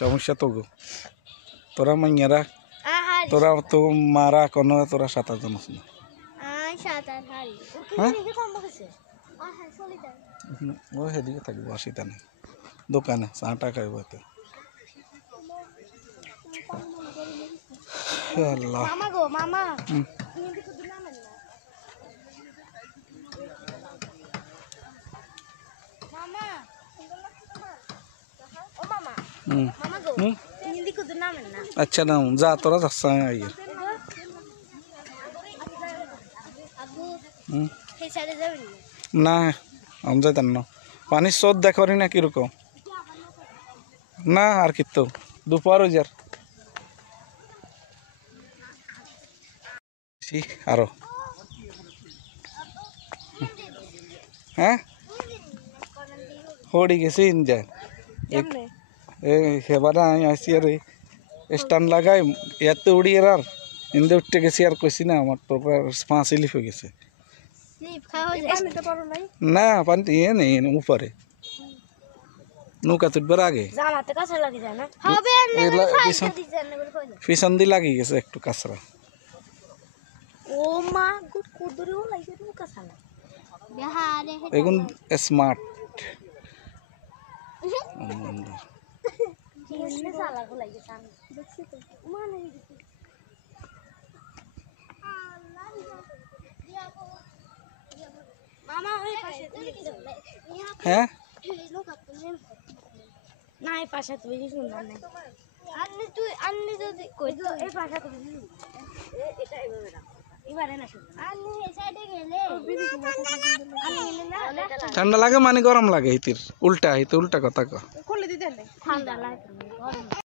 সমস্যা তো গো তোরা মাইয়ারা তোরা তো মারা কোনো তোরা 7 জন আছে না হ্যাঁ ও হেদিকে থাকবো অসুবিধা নেই দোকানে চাটা খাইব তো আল্লাহ अच्छा ना जा तोरा जा आइए ना हम जाते ना पानी सोद देखो ना कि रुको ना और कितो दोपहर हो जार आरो हाँ होड़ी कैसे इन जाए हेबारा आसी यार स्टैंड लगाए याते उड़ी यार इंदे उठते कैसे यार कोई ना मत प्रॉपर फांसी लिप हो गए ना पानी ये नहीं ऊपर है नौका तुट बर आगे फिसंदी लगी कैसे एक टू कसरा ओ माँ गुड कुदरे हो लगे तो कसला एगुन स्मार्ट ये साला को लगे सामने देखिए तो मां नहीं दिखी मामा ওই পাশে हैं না এই পাশে তুই সুন্দর নাই আন্নি যদি কই তো এই পাশে তুমি এটা এইভাবে রাখ এবারে না শুন আন্নি এই সাইডে গেলে ठंडा लगे माने गरम लगे इतिर उल्टा है तो उल्टा कथा का ঠান্ডা লাগে